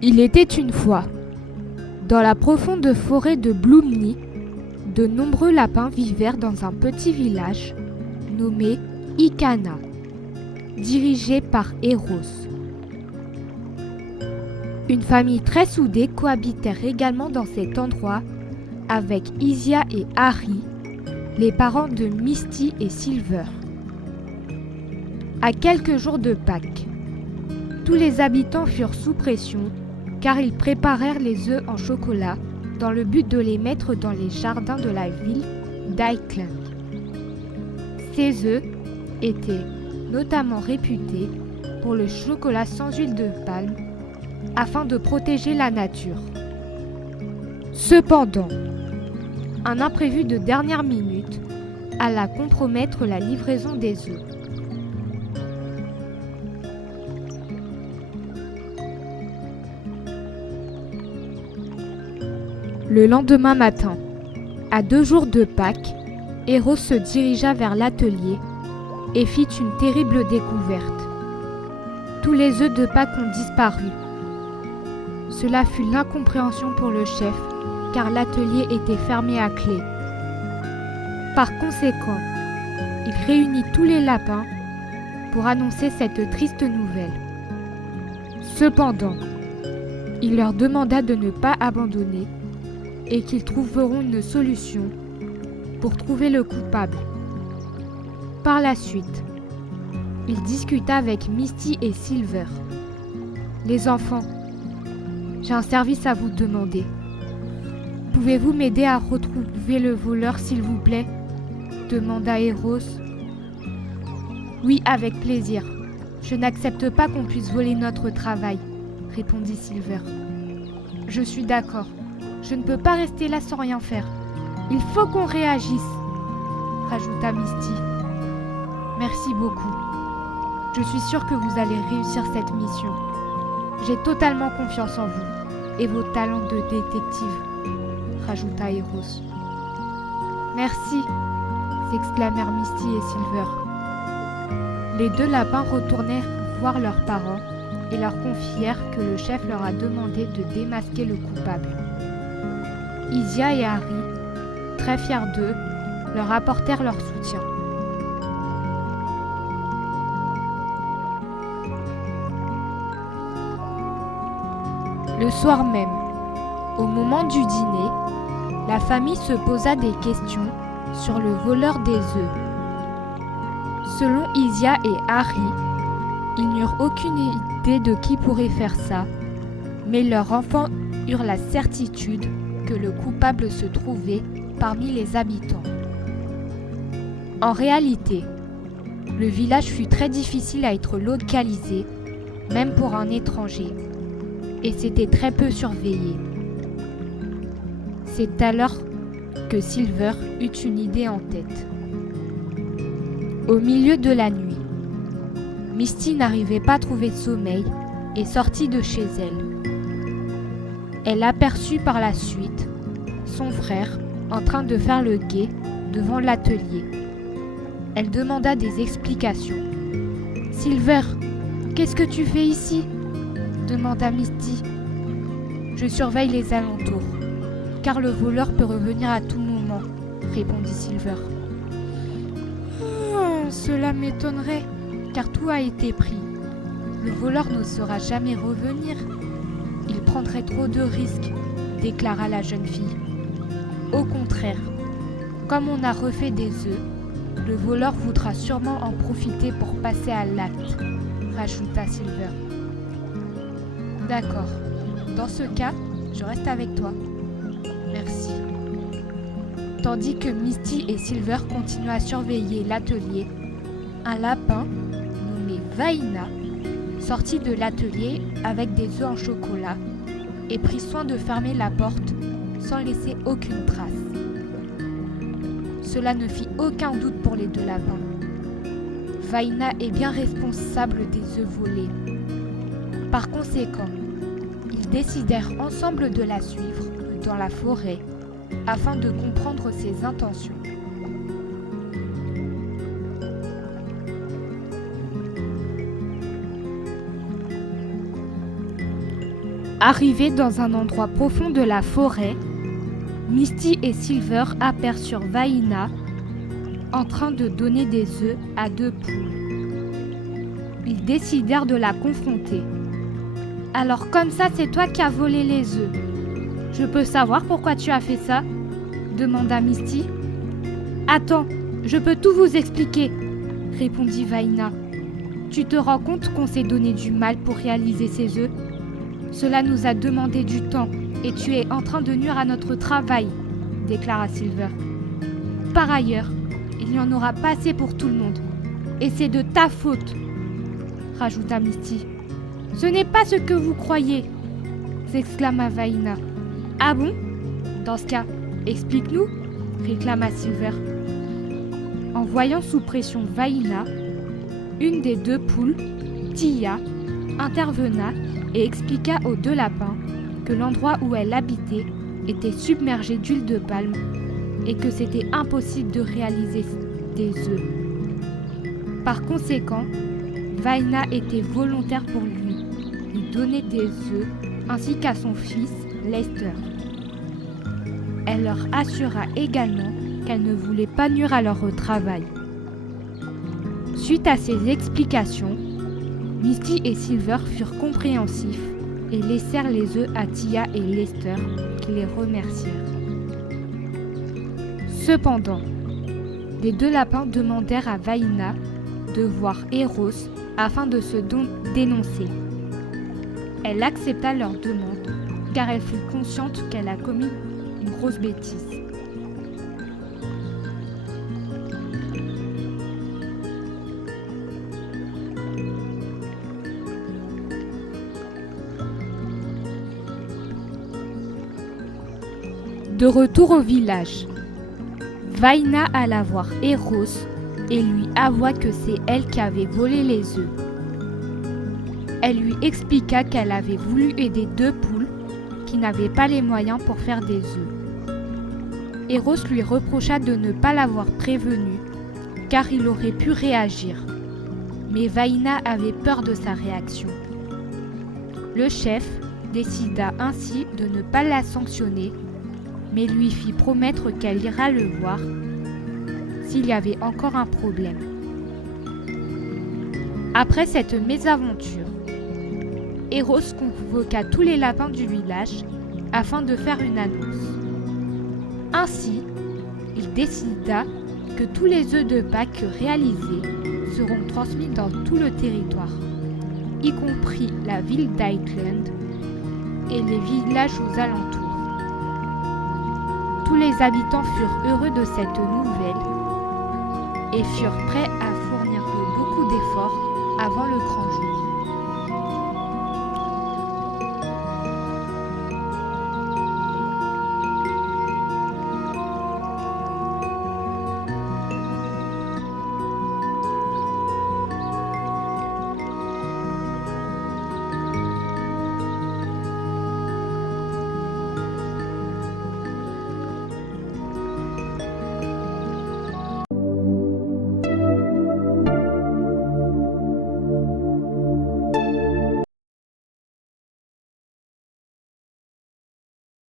Il était une fois, dans la profonde forêt de Bloomney, de nombreux lapins vivèrent dans un petit village nommé Icana, dirigé par Eros. Une famille très soudée cohabitait également dans cet endroit avec Isia et Harry, les parents de Misty et Silver. À quelques jours de Pâques, tous les habitants furent sous pression car ils préparèrent les œufs en chocolat dans le but de les mettre dans les jardins de la ville d'Highland. Ces œufs étaient notamment réputés pour le chocolat sans huile de palme afin de protéger la nature. Cependant, un imprévu de dernière minute alla compromettre la livraison des œufs. Le lendemain matin, à 2 jours de Pâques, Eros se dirigea vers l'atelier et fit une terrible découverte. Tous les œufs de Pâques ont disparu. Cela fut l'incompréhension pour le chef, car l'atelier était fermé à clé. Par conséquent, il réunit tous les lapins pour annoncer cette triste nouvelle. Cependant, il leur demanda de ne pas abandonner et qu'ils trouveront une solution pour trouver le coupable. Par la suite, il discuta avec Misty et Silver. « Les enfants, j'ai un service à vous demander. Pouvez-vous m'aider à retrouver le voleur, s'il vous plaît ?» demanda Eros. « Oui, avec plaisir. Je n'accepte pas qu'on puisse voler notre travail, » répondit Silver. « Je suis d'accord. Je ne peux pas rester là sans rien faire. Il faut qu'on réagisse, » rajouta Misty. « Merci beaucoup. Je suis sûre que vous allez réussir cette mission. J'ai totalement confiance en vous et vos talents de détective, » rajouta Eros. « Merci, » s'exclamèrent Misty et Silver. Les 2 lapins retournèrent voir leurs parents et leur confièrent que le chef leur a demandé de démasquer le coupable. Isia et Harry, très fiers d'eux, leur apportèrent leur soutien. Le soir même, au moment du dîner, la famille se posa des questions sur le voleur des œufs. Selon Isia et Harry, ils n'eurent aucune idée de qui pourrait faire ça, mais leurs enfants eurent la certitude que le coupable se trouvait parmi les habitants. En réalité, le village fut très difficile à être localisé, même pour un étranger, et c'était très peu surveillé. C'est alors que Silver eut une idée en tête. Au milieu de la nuit, Misty n'arrivait pas à trouver de sommeil et sortit de chez elle. Elle aperçut par la suite son frère en train de faire le guet devant l'atelier. Elle demanda des explications. « Silver, qu'est-ce que tu fais ici ?» demanda Misty. « Je surveille les alentours, car le voleur peut revenir à tout moment, » répondit Silver. « Cela m'étonnerait, car tout a été pris. Le voleur n'osera jamais revenir. Il prendrait trop de risques, » déclara la jeune fille. « Au contraire, comme on a refait des œufs, le voleur voudra sûrement en profiter pour passer à l'acte, » rajouta Silver. « D'accord. Dans ce cas, je reste avec toi. Merci. » Tandis que Misty et Silver continuaient à surveiller l'atelier, un lapin, nommé Vaina, sortit de l'atelier avec des œufs en chocolat et prit soin de fermer la porte sans laisser aucune trace. Cela ne fit aucun doute pour les 2 lapins. Vaina est bien responsable des œufs volés. Par conséquent, ils décidèrent ensemble de la suivre dans la forêt afin de comprendre ses intentions. Arrivés dans un endroit profond de la forêt, Misty et Silver aperçurent Vaina en train de donner des œufs à 2 poules. Ils décidèrent de la confronter. « Alors comme ça, c'est toi qui as volé les œufs. Je peux savoir pourquoi tu as fait ça ?» demanda Misty. « Attends, je peux tout vous expliquer, » répondit Vaina. « Tu te rends compte qu'on s'est donné du mal pour réaliser ces œufs ? Cela nous a demandé du temps et tu es en train de nuire à notre travail, » déclara Silver. « Par ailleurs, il n'y en aura pas assez pour tout le monde. Et c'est de ta faute, » rajouta Misty. « Ce n'est pas ce que vous croyez, » s'exclama Vaina. « Ah bon ? Dans ce cas, explique-nous, » réclama Silver. En voyant sous pression Vaina, une des 2 poules, Tia, intervena et expliqua aux 2 lapins que l'endroit où elle habitait était submergé d'huile de palme et que c'était impossible de réaliser des œufs. Par conséquent, Vaina était volontaire pour lui donner des œufs ainsi qu'à son fils Lester. Elle leur assura également qu'elle ne voulait pas nuire à leur travail. Suite à ces explications, Misty et Silver furent compréhensifs et laissèrent les œufs à Tia et Lester, qui les remercièrent. Cependant, les 2 lapins demandèrent à Vaina de voir Eros afin de se dénoncer. Elle accepta leur demande car elle fut consciente qu'elle a commis une grosse bêtise. De retour au village, Vaina alla voir Eros et lui avoua que c'est elle qui avait volé les œufs. Elle lui expliqua qu'elle avait voulu aider 2 poules qui n'avaient pas les moyens pour faire des œufs. Eros lui reprocha de ne pas l'avoir prévenu car il aurait pu réagir. Mais Vaina avait peur de sa réaction. Le chef décida ainsi de ne pas la sanctionner mais lui fit promettre qu'elle ira le voir s'il y avait encore un problème. Après cette mésaventure, Eros convoqua tous les lapins du village afin de faire une annonce. Ainsi, il décida que tous les œufs de Pâques réalisés seront transmis dans tout le territoire, y compris la ville d'Highland et les villages aux alentours. Tous les habitants furent heureux de cette nouvelle et furent prêts à fournir beaucoup d'efforts avant le grand jour.